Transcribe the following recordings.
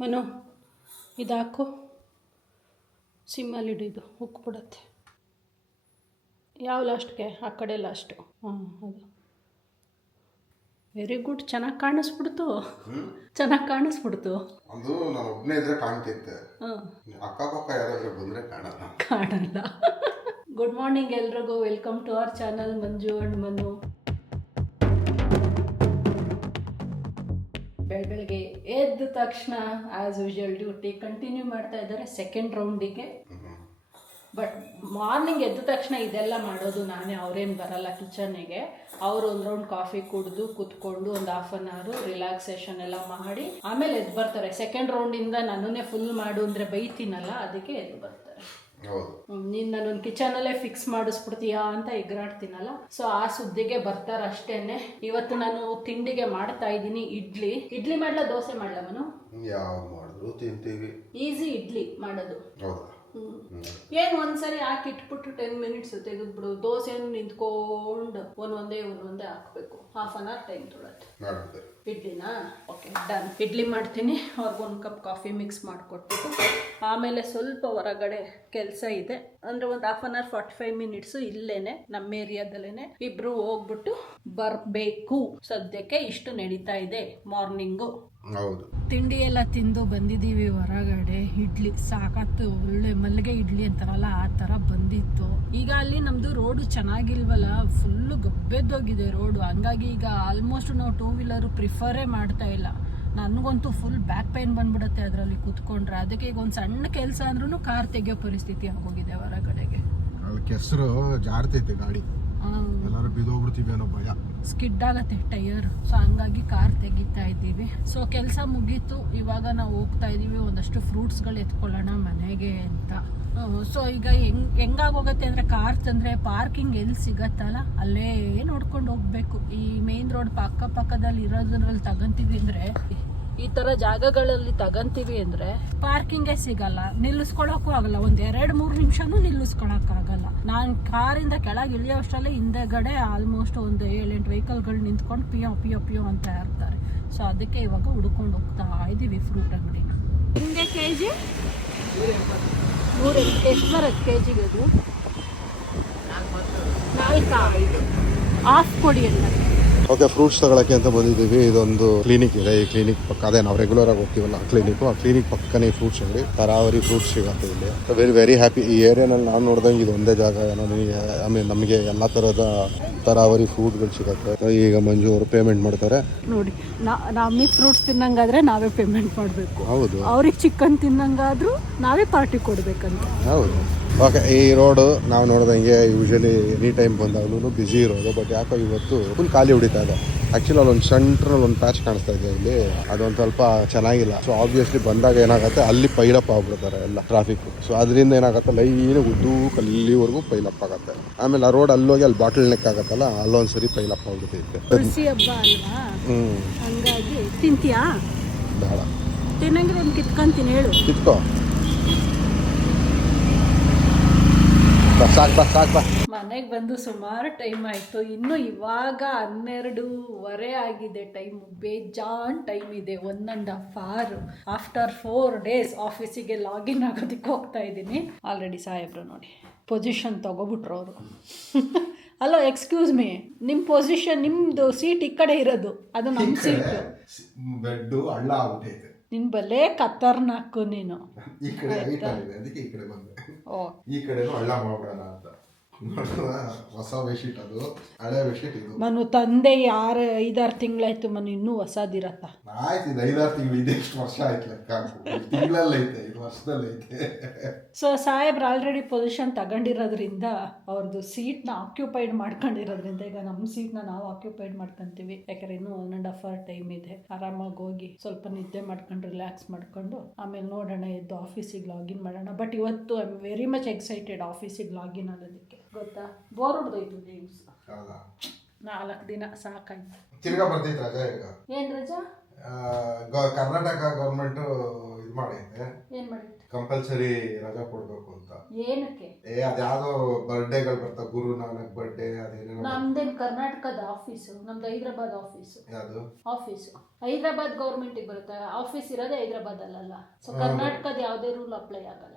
ಮನು ಇದಾಕು ಸಿಮ್ಮಲ್ಲಿಡು, ಇದು ಉಕ್ಕು ಬಿಡುತ್ತೆ. ಯಾವ ಲಾಸ್ಟ್ಗೆ? ಆ ಕಡೆ ಲಾಸ್ಟು. ಅದು ವೆರಿ ಗುಡ್. ಚೆನ್ನಾಗಿ ಕಾಣಿಸ್ಬಿಡ್ತು. ಚೆನ್ನಾಗಿ ಕಾಣಿಸ್ಬಿಡ್ತು. ಅದು ನಾನು ಒಬ್ಬನೇ ಇದ್ರೆ ಕಾಣ್ತಿದ್ದೆ, ಅಕ್ಕಪಕ್ಕ ಯಾರಾದ್ರೂ ಬಂದರೆ ಕಾಣಲ್ಲ. ಗುಡ್ ಮಾರ್ನಿಂಗ್ ಎಲ್ರಿಗೂ. Welcome to our channel Manju and Manu. ಬೆಳಗ್ಗೆ ಎದ್ದ ತಕ್ಷಣ ಆ್ಯಸ್ ಯೂಶುವಲ್ ಡ್ಯೂಟಿ ಕಂಟಿನ್ಯೂ ಮಾಡ್ತಾ ಇದ್ದಾರೆ ಸೆಕೆಂಡ್ ರೌಂಡಿಗೆ. ಬಟ್ ಮಾರ್ನಿಂಗ್ ಎದ್ದ ತಕ್ಷಣ ಇದೆಲ್ಲ ಮಾಡೋದು ನಾನೇ, ಅವರೇನು ಬರಲ್ಲ ಕಿಚನ್ನಿಗೆ. ಅವರು ಒಂದು ರೌಂಡ್ ಕಾಫಿ ಕುಡಿದು ಕೂತ್ಕೊಂಡು ಒಂದು ಹಾಫ್ ಆನ್ ಅವರ್ ರಿಲ್ಯಾಕ್ಸೇಷನ್ ಎಲ್ಲ ಮಾಡಿ ಆಮೇಲೆ ಎದ್ದು ಬರ್ತಾರೆ. ಸೆಕೆಂಡ್ ರೌಂಡಿಂದ ನನ್ನನ್ನೇ ಫುಲ್ ಮಾಡು ಅಂದರೆ ಬೈತೀನಲ್ಲ, ಅದಕ್ಕೆ ಎದ್ದು ಬರ್ತಾರೆ. ನೀನು ನನ್ನೊಂದು ಕಿಚನಲ್ಲೇ ಫಿಕ್ಸ್ ಮಾಡಿಸ್ಬಿಡ್ತೀಯಾ ಅಂತ ಎಗರಾಡ್ತೀನಲ್ಲ, ಸೊ ಆ ಸುದ್ದಿಗೆ ಬರ್ತಾರೆ ಅಷ್ಟೇನೆ. ಇವತ್ತು ನಾನು ತಿಂಡಿಗೆ ಮಾಡ್ತಾ ಇದ್ದೀನಿ ಇಡ್ಲಿ ಮಾಡ್ಲಾ ದೋಸೆ ಮಾಡ್ಲಾ ಮನು? ಯಾವ್ದು ಮಾಡಿದ್ರು ತಿಂತೀವಿ. ಈಸಿ ಇಡ್ಲಿ ಮಾಡೋದು. ಏನು ಒಂದ್ಸರಿ ಹಾಕಿ ಇಟ್ಬಿಟ್ಟು 10 ಮಿನಿಟ್ಸ್ ತೆಗೆದ್ಬಿಡು. ದೋಸೆಯನ್ನು ನಿಂತ್ಕೊಂಡು ಒಂದೊಂದೇ ಹಾಕಬೇಕು. ಹಾಫ್ ಆನ್ ಅವರ್ ಟೈಮ್ ತೊಗೊಳತ್ತೆ. ಇಡ್ಲಿನಾ? Okay done. ಇಡ್ಲಿ ಮಾಡ್ತೀನಿ. ಅವ್ರಿಗೆ 1 ಕಪ್ ಕಾಫಿ ಮಿಕ್ಸ್ ಮಾಡಿಕೊಟ್ಬಿಟ್ಟು ಆಮೇಲೆ ಸ್ವಲ್ಪ ಹೊರಗಡೆ ಕೆಲಸ ಇದೆ. ಅಂದರೆ ಒಂದು ಹಾಫ್ ಆನ್ ಅವರ್ 45 ಮಿನಿಟ್ಸು ಇಲ್ಲೇನೆ ನಮ್ಮ ಏರಿಯಾದಲ್ಲೇ ಇಬ್ರು ಹೋಗ್ಬಿಟ್ಟು ಬರಬೇಕು. ಸದ್ಯಕ್ಕೆ ಇಷ್ಟು ನಡೀತಾ ಇದೆ ಮಾರ್ನಿಂಗು. ಹೌದು, ತಿಂಡಿ ಎಲ್ಲ ತಿಂದು ಬಂದಿದ್ದೀವಿ ಹೊರಗಡೆ. ಇಡ್ಲಿ ಸಾಕತ್ತು, ಒಳ್ಳೆ ಮಲ್ಲಿಗೆ ಇಡ್ಲಿ ಅಂತಾರಲ್ಲ ಆ ಥರ ಬಂದಿತ್ತು. ಈಗ ಅಲ್ಲಿ ನಮ್ಮದು ರೋಡು ಚೆನ್ನಾಗಿಲ್ವಲ್ಲ, ಫುಲ್ಲು ಗಬ್ಬೆದ್ದೋಗಿದೆ ರೋಡು. ಹಂಗಾಗಿ ಈಗ ಆಲ್ಮೋಸ್ಟ್ ನಾವು 2 ವೀಲರು ಪ್ರಿಫರೇ ಮಾಡ್ತಾ ಇಲ್ಲ. ನನಗಂತೂ ಫುಲ್ ಬ್ಯಾಕ್ ಪೈನ್ ಬಂದ್ಬಿಡುತ್ತೆ ಅದರಲ್ಲಿ ಕೂತ್ಕೊಂಡ್ರೆ. ಅದಕ್ಕೆ ಈಗ ಒಂದು ಸಣ್ಣ ಕೆಲಸ ಅಂದ್ರೂ ಕಾರ್ ತೆಗಿಯೋ ಪರಿಸ್ಥಿತಿ ಆಗೋಗಿದೆ ಹೊರಗಡೆಗೆ. ಕೆಸರು ಜಾರ್ತೈತೆ ಗಾಡಿ, ಎಲ್ಲರೂ ಬಿದ್ದೋಗ್ಬಿಡ್ತೀವಿ ಅನ್ನೋ ಭಯ. ಸ್ಕಿಡ್ ಆಗತ್ತೆ ಟೈರ್. ಸೊ ಹಂಗಾಗಿ ಕಾರ್ ತೆಗಿತಾ ಇದ್ದೀವಿ. ಸೊ ಕೆಲಸ ಮುಗೀತು. ಇವಾಗ ನಾವು ಹೋಗ್ತಾ ಇದ್ದೀವಿ ಒಂದಷ್ಟು ಫ್ರೂಟ್ಸ್ಗಳು ಎತ್ಕೊಳ್ಳೋಣ ಮನೆಗೆ ಅಂತ. ಸೊ ಈಗ ಹೆಂಗಾಗೋಗುತ್ತೆ ಅಂದರೆ ಕಾರ್ ತಂದರೆ ಪಾರ್ಕಿಂಗ್ ಎಲ್ಲಿ ಸಿಗತ್ತಲ್ಲ ಅಲ್ಲೇ ನೋಡ್ಕೊಂಡು ಹೋಗ್ಬೇಕು. ಈ ಮೇನ್ ರೋಡ್ ಪಕ್ಕದಲ್ಲಿ ಇರೋದ್ರಲ್ಲಿ ತಗೊಂತೀವಿ ಅಂದರೆ, ಈ ಥರ ಜಾಗಗಳಲ್ಲಿ ತಗೊಂತೀವಿ ಅಂದರೆ ಪಾರ್ಕಿಂಗೇ ಸಿಗಲ್ಲ, ನಿಲ್ಲಿಸ್ಕೊಳಕ್ಕೂ ಆಗಲ್ಲ. ಒಂದು 2-3 ನಿಮಿಷನೂ ನಿಲ್ಲಿಸ್ಕೊಳಕ್ಕಾಗಲ್ಲ. ನಾನು ಕಾರಿಂದ ಕೆಳಗೆ ಇಳಿಯೋ ಅಷ್ಟರಲ್ಲೇ ಹಿಂದೆಗಡೆ ಆಲ್ಮೋಸ್ಟ್ ಒಂದು 7-8 ವೆಹಿಕಲ್ಗಳು ನಿಂತ್ಕೊಂಡು ಪಿಯೋ ಅಂತ ಇರ್ತಾರೆ. ಸೊ ಅದಕ್ಕೆ ಇವಾಗ ಹುಡ್ಕೊಂಡು ಹೋಗ್ತಾ ಇದ್ದೀವಿ ಫ್ರೂಟ್ ಅಂಗಡಿ. ಹಿಂಗೆ ಕೆಜಿ 100 ಎಷ್ಟು ಬರುತ್ತೆ ಕೆಜಿಗೆ? ಅದು 4 ಆಫ್ ಕೊಡಿ ಎಲ್ಲ. ಓಕೆ, ಫ್ರೂಟ್ಸ್ ತಗೊಳಕ್ಕೆ ಅಂತ ಬಂದಿದ್ದೀವಿ. ಇದೊಂದು ಕ್ಲಿನಿಕ್ ಇದೆ. ಈ ಕ್ಲಿನಿಕ್ ಪಕ್ಕ, ಅದೇ ನಾವು ರೆಗ್ಯುಲರ್ ಆಗಿ ಹೋಗ್ತೀವಲ್ಲ ಆ ಕ್ಲಿನಿಕ್ ಪಕ್ಕನೇ ಫ್ರೂಟ್ಸ್ ಅಂಗಡಿ. ತರಾವರಿ ಫ್ರೂಟ್ಸ್ ಸಿಗುತ್ತೆ ಇಲ್ಲಿ. Very happy. ಈ ಏರಿಯಾನಲ್ಲಿ ನಾವು ನೋಡ್ದಂಗೆ ಇದು ಒಂದೇ ಜಾಗ ನಮಗೆ ಎಲ್ಲ ಥರದ ತರಾವರಿ ಫ್ರೂಟ್ಗಳು ಸಿಗುತ್ತೆ. ಈಗ ಮಂಜು ಅವರು ಪೇಮೆಂಟ್ ಮಾಡ್ತಾರೆ ನೋಡಿ. ನಮಗೆ ಫ್ರೂಟ್ಸ್ ತಿನ್ನಂಗಾದ್ರೆ ನಾವೇ ಪೇಮೆಂಟ್ ಮಾಡಬೇಕು. ಹೌದು, ಅವ್ರಿಗೆ ಚಿಕನ್ ತಿನ್ನಂಗಾದ್ರೂ ನಾವೇ ಪಾರ್ಟಿ ಕೊಡ್ಬೇಕಂತ. ಹೌದು. ಓಕೆ, ಈ ರೋಡು ನಾವು ನೋಡ್ದಂಗೆ ಯೂಶಲಿ ಎನಿ ಟೈಮ್ ಬಂದಾಗಲೂ ಬ್ಯುಸಿ ಇರೋದು. ಬಟ್ ಯಾಕೋ ಇವತ್ತು ಫುಲ್ ಖಾಲಿ ಹೊಡಿತಾ ಇದೆ. ಆ್ಯಕ್ಚುಲಿ ಅಲ್ಲೊಂದು ಸೆಂಟ್ರಲ್ಲಿ ಒಂದು ಪ್ಯಾಚ್ ಕಾಣಿಸ್ತಾ ಇದೆ ಇಲ್ಲಿ, ಅದೊಂದು ಸ್ವಲ್ಪ ಚೆನ್ನಾಗಿಲ್ಲ. ಸೊ ಆಬ್ವಿಯಸ್ಲಿ ಬಂದಾಗ ಏನಾಗುತ್ತೆ, ಅಲ್ಲಿ ಪೈಲಪ್ ಆಗ್ಬಿಡ್ತಾರೆ ಎಲ್ಲ ಟ್ರಾಫಿಕ್. ಸೊ ಅದರಿಂದ ಏನಾಗುತ್ತೆ, ಲೈನ್ ಉದ್ದೂಕ ಇಲ್ಲಿವರೆಗೂ ಪೈಲಪ್ ಆಗುತ್ತೆ. ಆಮೇಲೆ ಆ ರೋಡ್ ಅಲ್ಲೋಗಿ ಅಲ್ಲಿ ಬಾಟಲ್ ನೆಕ್ ಆಗುತ್ತಲ್ಲ, ಅಲ್ಲೊಂದು ಸರಿ ಪೈಲಪ್ ಆಗ್ಬಿಡ್ತೈತೆ. ತುಳಸಿ ಹಬ್ಬ ಅಲ್ವಾ, ಹಂಗಾಗಿ ತಿಂತೀಯಾ? ಬೇಡ, ತಿನ್ನಂಗಿದ್ರೆ ಒಂದು ಕಿತ್ಕೊಂತೀನಿ. ಹೇಳು, ಕಿತ್ಕೋ. ಮನೆಗೆ ಬಂದು ಸುಮಾರು ಟೈಮ್ ಆಯಿತು. ಇನ್ನು ಇವಾಗ 12:15 ಆಗಿದೆ ಟೈಮ್. ಬೇಜಾನ್ ಟೈಮ್ ಇದೆ. 1.5 hour ಆಫ್ಟರ್ 4 days ಆಫೀಸಿಗೆ ಲಾಗಿನ್ ಆಗೋದಕ್ಕೆ ಹೋಗ್ತಾ ಇದ್ದೀನಿ. ಆಲ್ರೆಡಿ ಸಾಹೇಬ್ರು ನೋಡಿ ಪೊಸಿಷನ್ ತಗೋಬಿಟ್ರು ಅವರು. ಅಲೋ, ಎಕ್ಸ್ಕ್ಯೂಸ್ ಮೀ, ನಿಮ್ಮ ಪೊಸಿಷನ್, ನಿಮ್ಮದು ಸೀಟ್ ಈ ಕಡೆ ಇರೋದು, ಅದು ನಮ್ಮ ಸೀಟು. ಬೆಡ್ಡು ಹಳ್ಳ ಆಗ್ಬಿಟ್ಟೈತೆ. ನಿನ್ ಬಲೆ ಕತ್ತರ್ನಾಕು ನೀನು. ಈ ಕಡೆ ಅದಕ್ಕೆ ಈ ಕಡೆ ಬಂದೆ. ಈ ಕಡೆನೂ ಹಳ್ಳ ಮಾಡ್ಬಿಡೋಣ ಅಂತ. ಹೊಸ ಬೆಡ್ಶೀಟ್, ಅದು ಹಳೆ ಬೆಡ್ಶೀಟ್. ಇದು ಮನು ತಂದೆ 5-6 ತಿಂಗಳಾಯ್ತು ಮನು, ಇನ್ನೂ ಹೊಸದಿರತ್ತ. ಆಯ್ತು, ಇದು 5-6 ತಿಂಗಳು. ಇದೆಷ್ಟು ವರ್ಷ ಆಯ್ತು ಲೆಕ್ಕ? ತಿಂಗಳಲ್ಲೈತೆ, ಇದು ವರ್ಷದಲ್ಲೈತೆ. ಸೊ ಸಾಹೇಬ್ರು ಆಲ್ರೆಡಿ ಪೊಸಿಷನ್ ತಗೊಂಡಿರೋದ್ರಿಂದ, ಅವ್ರದ್ದು ಸೀಟ್ನ ಆಕ್ಯುಪೈಡ್ ಮಾಡ್ಕೊಂಡಿರೋದ್ರಿಂದ ಈಗ ನಮ್ಮ ಸೀಟ್ನ ನಾವು ಆಕ್ಯುಪೈಡ್ ಮಾಡ್ಕೊಂತೀವಿ. ಯಾಕಂದ್ರೆ ಇನ್ನೂ 1.5 hour ಟೈಮ್ ಇದೆ. ಆರಾಮಾಗಿ ಹೋಗಿ ಸ್ವಲ್ಪ ನಿದ್ದೆ ಮಾಡ್ಕೊಂಡು ರಿಲ್ಯಾಕ್ಸ್ ಮಾಡ್ಕೊಂಡು ಆಮೇಲೆ ನೋಡೋಣ, ಎದ್ದು ಆಫೀಸಿಗೆ ಲಾಗಿನ್ ಮಾಡೋಣ. ಬಟ್ ಇವತ್ತು I am very much excited ಆಫೀಸಿಗೆ ಲಾಗಿನ್ ಆಗೋದಕ್ಕೆ. ಗೊತ್ತಾ, ಬೋರ್ ಹೊಡೆದೋಯ್ತು ಲೀವ್ಸ್. 4 ದಿನ ಸಾಕಾಯ್ತು. ತಿರ್ಗಾ ಬರ್ತೈತೆ ರಜಾ. ಈಗ ಏನ್ ರಜಾ? ಕರ್ನಾಟಕ ಗೌರ್ಮೆಂಟ್ ಇದು ಮಾಡೈತೆ, ಏನ್ ಮಾಡಿತ್ತು? ಕಂಪಲ್ಸರಿ ರಜಾ ಕೊಡ್ಬೇಕು ಅಂತ. ಏನಕ್ಕೆ? ಅದ್ಯಾವ್ದೋ ಬರ್ಡೇಗಳು ಬರ್ತಾವ, ಗುರು ನಾನಕ್ ಬರ್ಡೇ ಅದೇನೇನೋ. ನಮ್ದೇನ್ ಕರ್ನಾಟಕದ ಆಫೀಸು, ನಮ್ದು ಹೈದ್ರಾಬಾದ್ ಆಫೀಸು. ಯಾವುದು ಆಫೀಸು ಹೈದ್ರಾಬಾದ್ ಗೌರ್ಮೆಂಟಿಗೆ ಬರುತ್ತೆ, ಆಫೀಸ್ ಇರೋದೇ ಹೈದ್ರಾಬಾದ್ ಅಲ್ಲ. ಸೊ ಕರ್ನಾಟಕದ ಯಾವುದೇ ರೂಲ್ ಅಪ್ಲೈ ಆಗಲ್ಲ.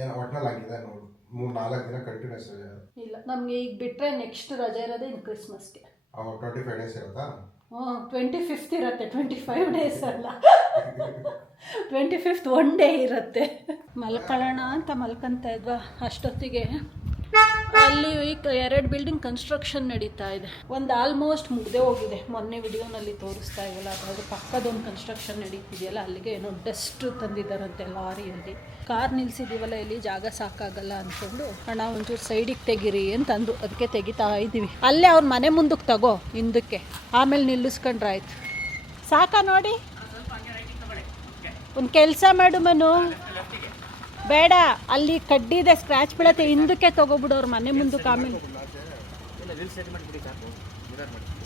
ಏನು ಒಟ್ನಲ್ಲಿ ಆಗಿದೆ ನೋಡು, 3-4 ದಿನ ಕಂಟಿನ್ಯೂಸ್ ಇಲ್ಲ, ನಮ್ಗೆ ಈಗ ಬಿಟ್ರೆ ನೆಕ್ಸ್ಟ್ ರಜೆ ಇರೋದೇ ಇನ್ನು ಕ್ರಿಸ್ಮಸ್ಗೆ. ಅವಾಗ 25 ಡೇಸ್ ಇರುತ್ತಾ? 25th ಇರುತ್ತೆ, 25 ಡೇಸ್ ಅಲ್ಲ. 25th 1 ಡೇ ಇರುತ್ತೆ. ಮಲ್ಕೊಳ್ಳೋಣ ಅಂತ ಮಲ್ಕೊಂತ ಇದ್ವಾ, ಅಷ್ಟೊತ್ತಿಗೆ ಅಲ್ಲಿ 2 ಬಿಲ್ಡಿಂಗ್ ಕನ್ಸ್ಟ್ರಕ್ಷನ್ ನಡೀತಾ ಇದೆ. ಒಂದು ಆಲ್ಮೋಸ್ಟ್ ಮುಗ್ದೇ ಹೋಗಿದೆ, ಮೊನ್ನೆ ವಿಡಿಯೋನಲ್ಲಿ ತೋರಿಸ್ತಾ ಇರಲ್ಲ, ಅದ್ರ ಪಕ್ಕದೊಂದು ಕನ್ಸ್ಟ್ರಕ್ಷನ್ ನಡೀತಿದೆಯಲ್ಲ, ಅಲ್ಲಿಗೆ ಏನೋ ಡಸ್ಟ್ ತಂದಿದ್ದಾರಂತೆ ಲಾರಿಯಲ್ಲಿ. ಕಾರ್ ನಿಲ್ಸಿದೀವಲ್ಲ, ಇಲ್ಲಿ ಜಾಗ ಸಾಕಾಗಲ್ಲ ಅಂದ್ಕೊಂಡು ಅಣ್ಣ ಒಂಚೂರು ಸೈಡಿಗೆ ತೆಗೀರಿ ಅಂತಂದು ಅದಕ್ಕೆ ತೆಗಿತಾ ಇದ್ದೀವಿ. ಅಲ್ಲೇ ಅವ್ರ ಮನೆ ಮುಂದಕ್ಕೆ ತಗೋ, ಹಿಂದಕ್ಕೆ, ಆಮೇಲೆ ನಿಲ್ಲಿಸ್ಕೊಂಡ್ರೆ ಆಯ್ತು. ಸಾಕಾ ನೋಡಿ? ಒಂದು ಕೆಲಸ ಮಾಡು ಮನು, ಬೇಡ, ಅಲ್ಲಿ ಕಡ್ಡಿದೆ, ಸ್ಕ್ರಾಚ್ ಬೀಳತ್ತೆ, ಹಿಂದಕ್ಕೆ ತಗೋಬಿಡು ಅವ್ರ ಮನೆ ಮುಂದಕ್ಕೆ. ಆಮೇಲೆ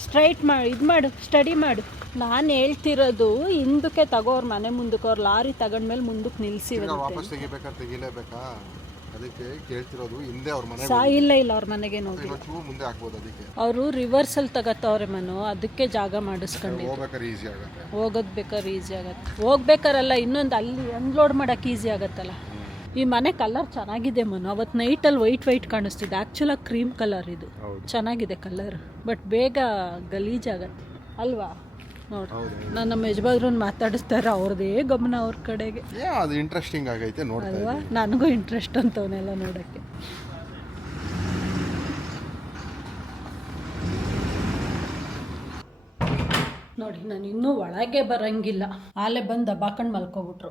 ಸ್ಟ್ರೈಟ್ ಮಾಡಿ ಇದು ಮಾಡು, ಸ್ಟಡಿ ಮಾಡು. ನಾನು ಹೇಳ್ತಿರೋದು ಹಿಂದಕ್ಕೆ ತಗೋ ಅವ್ರ ಮನೆ ಮುಂದಕ್ಕೆ. ಅವ್ರ ಲಾರಿ ತಗೊಂಡ್ಮೇಲೆ ಮುಂದಕ್ಕೆ ನಿಲ್ಸಿ ವಾಪಸ್ ತೆಗಿಬೇಕಾ? ಅದಕ್ಕೆ ಕೇಳ್ತಿರೋದು, ಹಿಂದೆ ಅವ್ರ ಮನೆ ಇಲ್ಲ ಅವ್ರ ಮನೆಗೆ ನೋಡಿ ಮುಂದೆ ಹಾಕ್ಬೋದು. ಅದಕ್ಕೆ ಅವರು ರಿವರ್ಸಲ್ ತಗತ್ತವ್ರೆ ಮನು, ಅದಕ್ಕೆ ಜಾಗ ಮಾಡಿಸ್ಕೊಂಡು ಹೋಗ್ಬೇಕಾದ್ರೆ ಈಸಿ ಆಗುತ್ತೆ. ಹೋಗೋದು ಬೇಕಾದ್ರೆ ಈಸಿ ಆಗತ್ತೆ, ಹೋಗ್ಬೇಕಾರಲ್ಲ ಇನ್ನೊಂದು ಅಲ್ಲಿ ಅನ್ಲೋಡ್ ಮಾಡೋಕೆ ಈಸಿ ಆಗತ್ತಲ್ಲ. ಈ ಮನೆ ಕಲರ್ ಚೆನ್ನಾಗಿದೆ ಮನು, ಅವತ್ತು ನೈಟಲ್ಲಿ ವೈಟ್ ಕಾಣಿಸ್ತಿದೆ, ಆ್ಯಕ್ಚುಲಾಗಿ ಕ್ರೀಮ್ ಕಲರ್ ಇದು. ಚೆನ್ನಾಗಿದೆ ಕಲರ್, ಬಟ್ ಬೇಗ ಗಲೀಜಾಗತ್ತೆ ಅಲ್ವಾ? ನೋಡಿ, ನಾನು ನಮ್ಮ ಯಜಮಾನ್ರನ್ನ ಮಾತಾಡಿಸ್ತಾರೆ, ಅವ್ರದ್ದೇ ಗಮನ ಅವ್ರ ಕಡೆಗೆ. ಅದು ಇಂಟ್ರೆಸ್ಟಿಂಗ್ ಆಗೈತೆ ನೋಡ್ತಾ, ನನಗೂ ಇಂಟ್ರೆಸ್ಟ್ ಅಂತವನ್ನೆಲ್ಲ ನೋಡೋಕ್ಕೆ. ನೋಡಿ, ನಾನು ಇನ್ನೂ ಒಳಗೆ ಬರಂಗಿಲ್ಲ, ಆಲೆ ಬಂದು ದಬ್ಬಾಕೊಂಡು ಮಲ್ಕೊಬಿಟ್ರು.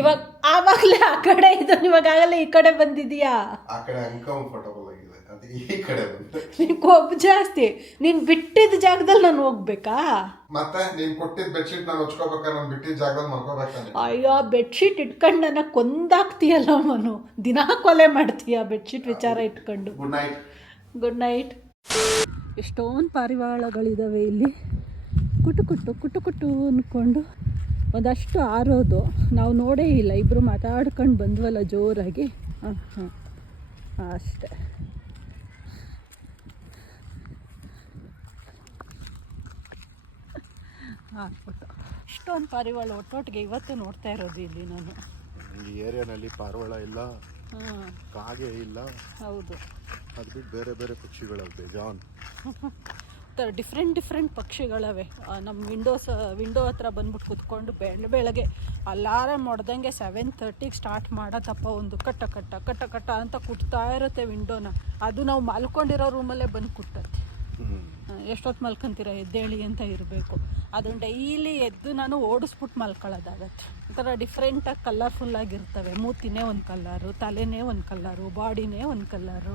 ಇವಾಗ ಆವಾಗಲೇ ಆ ಕಡೆ ಇದ್ದಾನೆ, ಇವಾಗಲೇ ಈ ಕಡೆ ಬಂದಿದೀಯಾ? ಆ ಕಡೆ ಅನ್ಕಂಫರ್ಟಬಲ್ ಆಗಿದೆ, ಅದು ಈ ಕಡೆ ಬಂತು. ನೀನು ಕೊಬ್ಬು ಜಾಸ್ತಿ, ನೀನು ಬಿಟ್ಟಿದ್ದ ಜಾಗದಲ್ಲಿ ನಾನು ಹೋಗ್ಬೇಕಾ? ಮತ್ತೆ ನೀನು ಕೊಟ್ಟಿದ್ದ ಬೆಡ್ಶೀಟ್ ನಾನು ಹೊಚ್ಕೋಬೇಕಾದ್ರೆ ನಾನು ಬಿಟ್ಟಿದ್ದ ಜಾಗದಲ್ಲಿ ಮಲ್ಕೋಬೇಕಾದ್ರೆ? ಅಯ್ಯೋ, ಬೆಡ್ಶೀಟ್ ಇಟ್ಕೊಂಡು ನನ್ನ ಕೊಂದಾಕ್ತೀಯಲ್ಲ ಮನು, ದಿನಾ ಕೊಲೆ ಮಾಡ್ತೀಯ ಬೆಡ್ಶೀಟ್ ವಿಚಾರ ಇಟ್ಕೊಂಡು. Good night. Good night. ಎಷ್ಟೊಂದು ಪಾರಿವಾಳಗಳಿದ್ದಾವೆ ಇಲ್ಲಿ, ಕುಟು ಅಂದ್ಕೊಂಡು ಒಂದಷ್ಟು ಆರೋದು ನಾವು ನೋಡೇ ಇಲ್ಲ. ಇಬ್ಬರು ಮಾತಾಡ್ಕೊಂಡು ಬಂದ್ವಲ್ಲ ಜೋರಾಗಿ, ಹಾಂ ಅಷ್ಟೆ. ಹಾಕ್ಬಿಟ್ಟು ಇಷ್ಟೊಂದು ಪಾರಿವಾಳ ಒಟ್ಟೊಟ್ಟಿಗೆ ಇವತ್ತು ನೋಡ್ತಾ ಇರೋದು ಇಲ್ಲಿ ನಾನು. ಈ ಏರಿಯಾನಲ್ಲಿ ಪಾರಿವಾಳ ಇಲ್ಲ, ಕಾಗೆ ಇಲ್ಲ. ಹೌದು, ಅದು ಬಿಟ್ಟು ಬೇರೆ ಪಕ್ಷಿಗಳವೆ ಜಾನ್. ಡಿಫ್ರೆಂಟ್ ಪಕ್ಷಿಗಳವೆ. ನಮ್ಮ ವಿಂಡೋ ಹತ್ರ ಬಂದ್ಬಿಟ್ಟು ಕುತ್ಕೊಂಡು ಬೆಳಗ್ಗೆ ಅಲಾರಾಮ್ ಹೊಡೆದಂಗೆ 7:30ಗೆ ಸ್ಟಾರ್ಟ್ ಮಾಡತ್ತಪ್ಪ, ಒಂದು ಕಟ್ಟ ಅಂತ ಕುಟ್ತಾ ಇರುತ್ತೆ ವಿಂಡೋನ. ಅದು ನಾವು ಮಲ್ಕೊಂಡಿರೋ ರೂಮಲ್ಲೇ ಬಂದು ಕುಟ್ಟತ್ತೆ. ಎಷ್ಟೊತ್ತು ಮಲ್ಕೊಂತೀರ, ಎದ್ದೇಳಿ ಅಂತ ಇರಬೇಕು. ಅದನ್ನು ಡೈಲಿ ಎದ್ದು ನಾನು ಓಡಿಸ್ಬಿಟ್ಟು ಮಲ್ಕೊಳ್ಳೋದಾಗತ್ತೆ. ಈ ಥರ ಡಿಫ್ರೆಂಟಾಗಿ ಕಲರ್ಫುಲ್ಲಾಗಿರ್ತವೆ. ಮೂತಿನೇ ಒಂದು ಕಲ್ಲರು, ತಲೆನೇ ಒಂದು ಕಲ್ಲರು, ಬಾಡಿನೇ ಒಂದು ಕಲ್ಲರು.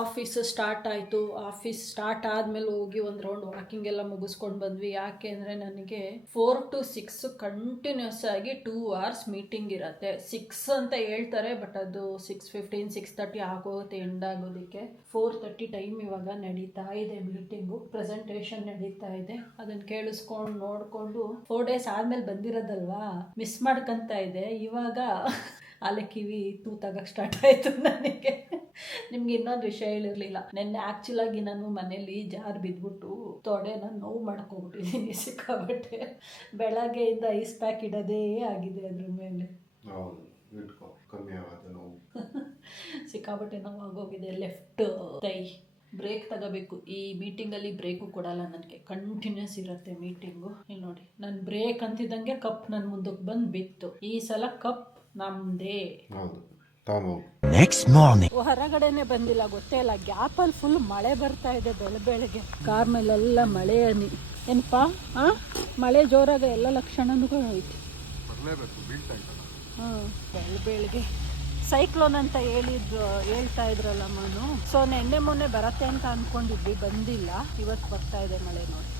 ಆಫೀಸು ಸ್ಟಾರ್ಟ್ ಆಯಿತು. ಆಫೀಸ್ ಸ್ಟಾರ್ಟ್ ಆದಮೇಲೆ ಹೋಗಿ ಒಂದು ರೌಂಡ್ ವಾಕಿಂಗ್ ಎಲ್ಲ ಮುಗಿಸ್ಕೊಂಡು ಬಂದ್ವಿ. ಯಾಕೆ ಅಂದರೆ ನನಗೆ 4 to 6 ಕಂಟಿನ್ಯೂಸ್ ಆಗಿ 2 hours ಮೀಟಿಂಗ್ ಇರುತ್ತೆ. 6 ಅಂತ ಹೇಳ್ತಾರೆ, ಬಟ್ ಅದು 6:15 6:30 ಆಗೋಗುತ್ತೆ ಎಂಡ್ ಆಗೋದಕ್ಕೆ. 4:30 ಟೈಮ್ ಇವಾಗ ನಡೀತಾ ಇದೆ ಮೀಟಿಂಗು. ಪ್ರೆಸೆಂಟೇಷನ್ ನಡೀತಾ ಇದೆ, ಅದನ್ನು ಕೇಳಿಸ್ಕೊಂಡು ನೋಡಿಕೊಂಡು 4 days ಆದಮೇಲೆ ಬಂದಿರೋದಲ್ವಾ, ಮಿಸ್ ಮಾಡ್ಕೊಂತ ಇದೆ. ಇವಾಗ ಅಲೆ ಕಿವಿ ತೂತಾಗಕ್ಕೆ ಸ್ಟಾರ್ಟ್ ಆಯಿತು ನನಗೆ. ನಿಮ್ಗೆ ಇನ್ನೊಂದು ವಿಷಯ ಹೇಳಿರಲಿಲ್ಲ, ನೆನ್ನೆ ಆ್ಯಕ್ಚುಲಾಗಿ ನಾನು ಮನೇಲಿ ಜಾರು ಬಿದ್ದುಬಿಟ್ಟು ತೊಡೆ ನಾನು ನೋವು ಮಾಡ್ಕೊಬಿಟ್ಟಿದ್ದೀನಿ ಸಿಕ್ಕಾಬಟ್ಟೆ. ಬೆಳಗ್ಗೆಯಿಂದ ಐಸ್ ಪ್ಯಾಕ್ ಇಡೋದೇ ಆಗಿದೆ ಅದ್ರ ಮೇಲೆ. ಸಿಕ್ಕಾಬಟ್ಟೆ ನೋವು ಆಗೋಗಿದೆ. ಲೆಫ್ಟ್ ಕೈ ಬ್ರೇಕ್ ತಗೋಬೇಕು. ಈ ಮೀಟಿಂಗಲ್ಲಿ ಬ್ರೇಕು ಕೊಡಲ್ಲ ನನಗೆ, ಕಂಟಿನ್ಯೂಸ್ ಇರುತ್ತೆ ಮೀಟಿಂಗು. ಇಲ್ಲಿ ನೋಡಿ, ನಾನು ಬ್ರೇಕ್ ಅಂತಿದ್ದಂಗೆ ಕಪ್ ನನ್ನ ಮುಂದಕ್ಕೆ ಬಂದು ಬಿತ್ತು. ಈ ಸಲ ಕಪ್ ನಮ್ದೇ. ನೆಕ್ಸ್ಟ್ ಮಾರ್ನಿಂಗ್ ಹೊರಗಡೆನೆ ಬಂದಿಲ್ಲ, ಗೊತ್ತೇ ಇಲ್ಲ. ಗ್ಯಾಪಲ್ಲಿ ಫುಲ್ ಮಳೆ ಬರ್ತಾ ಇದೆ ಬೆಳಗ್ಗೆ. ಕಾರ್ ಮೇಲೆಲ್ಲ ಮಳೆ ಹನಿ. ಏನಪ್ಪಾ, ಮಳೆ ಜೋರಾಗ ಎಲ್ಲ ಲಕ್ಷಣನೂ ಐತಿ. ಬೆಳಗ್ಗೆ ಸೈಕ್ಲೋನ್ ಅಂತ ಹೇಳ್ತಾ ಇದ್ರಲ್ಲ ನಾನು. ಸೊ ನೆನ್ನೆ ಮೊನ್ನೆ ಬರತ್ತೆ ಅಂತ ಅಂದ್ಕೊಂಡಿದ್ವಿ, ಬಂದಿಲ್ಲ. ಇವತ್ತು ಬರ್ತಾ ಇದೆ ಮಳೆ ನೋಡಿ.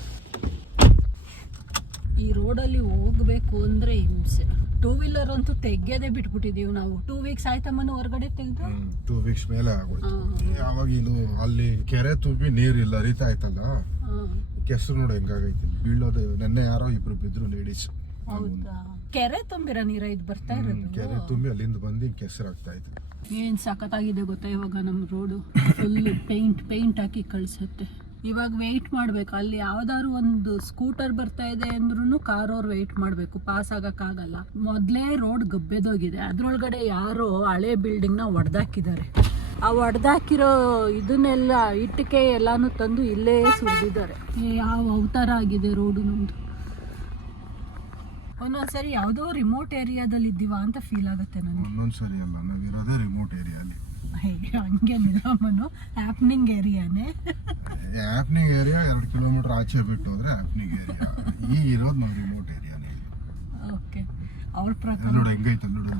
ಈ ರೋಡಲ್ಲಿ ಹೋಗಬೇಕು ಅಂದರೆ ಹಿಂಸೆ. 2 wheeler ಅಂತೂ ತೆಗೆಯೋದೇ ಬಿಟ್ಬಿಟ್ಟಿದೀವಿ ನಾವು. 2 weeks ಆಯ್ತಮ್ಮನ ಹೊರಗಡೆ ತೆಗೆದು 2 weeks ಮೇಲೆ ಆಗೋಯ್ತು. ಯಾವಾಗ ಇದು ಅಲ್ಲಿ ಕೆರೆ ತುಂಬಿ ನೀರಿಲ್ಲ, ಹರಿತಾ ಆಯ್ತಲ್ಲ, ಕೆಸರು ನೋಡಿ ಹೆಂಗಾಗೈತಿ. ಬೀಳೋದು. ನೆನ್ನೆ ಯಾರೋ 2 ಬಿದ್ರು ಲೇಡೀಸ್. ಹೌದಾ? ಕೆರೆ ತುಂಬಿರೋ ನೀರ ಇದು ಬರ್ತಾ ಇರೋದು. ಕೆರೆ ತುಂಬಿ ಅಲ್ಲಿಂದ ಬಂದು ಕೆಸರಾಗ್ತಾ ಇತ್ತು. ಏನ್ ಸಖತ್ತಾಗಿದೆ ಗೊತ್ತಾ ಇವಾಗ ನಮ್ಮ ರೋಡು ಫುಲ್ ಪೇಂಟ್ ಹಾಕಿ ಕಳ್ಸುತ್ತೆ. ಇವಾಗ ವೆಯ್ಟ್ ಮಾಡ್ಬೇಕು, ಅಲ್ಲಿ ಯಾವ್ದಾದ್ರು ಒಂದು ಸ್ಕೂಟರ್ ಬರ್ತಾ ಇದೆ ಅಂದ್ರೂ ಕಾರ್ ಅವ್ರು ವೆಯ್ಟ್ ಮಾಡ್ಬೇಕು, ಪಾಸ್ ಆಗಕ್ಕಾಗಲ್ಲ. ಮೊದ್ಲೇ ರೋಡ್ ಗಬ್ಬೆದೋಗಿದೆ, ಅದ್ರೊಳಗಡೆ ಯಾರೋ ಹಳೆ ಬಿಲ್ಡಿಂಗ್ ನ ಒಡೆದಾಕಿದ್ದಾರೆ. ಆ ಒಡೆದಾಕಿರೋ ಇದನ್ನೆಲ್ಲ ಇಟ್ಟಿಗೆ ಎಲ್ಲಾನು ತಂದು ಇಲ್ಲೇ ಸುರಿದಿದ್ದಾರೆ. ಯಾವ ಅವತಾರ ಆಗಿದೆ ರೋಡು ನಮ್ದು. ಒಂದೊಂದ್ಸರಿ ಯಾವುದೋ ರಿಮೋಟ್ ಏರಿಯಾದಲ್ಲಿ ಇದ್ದೀವ ಅಂತ ಫೀಲ್ ಆಗುತ್ತೆ ನನಗೆ. ಒಂದೊಂದ್ಸರಿ ಅಲ್ಲ, ನಾವಿರೋದೇ ರಿಮೋಟ್ ಏರಿಯಾಲಿ. ಹಂಗೇನಿಲ್ಲ ಮನು, ಹ್ಯಾಪ್ನಿಂಗ್ ಏರಿಯಾನೇ. ಹ್ಯಾಪ್ನಿಂಗ್ ಏರಿಯಾ 2 ಕಿಲೋಮೀಟರ್ ಆಚೆ ಬಿಟ್ಟು ಹೋದ್ರೆ ಹ್ಯಾಪ್ನಿಂಗ್ ಏರಿಯಾ. ಈ ಇರೋದು ನಾವು ರಿಮೋಟ್ ಏರಿಯಾನೇ. ಓಕೆ, ಅವ್ರ ಪ್ರಕಾರ ನೋಡು ಹೆಂಗೈತೆ ನೋಡು.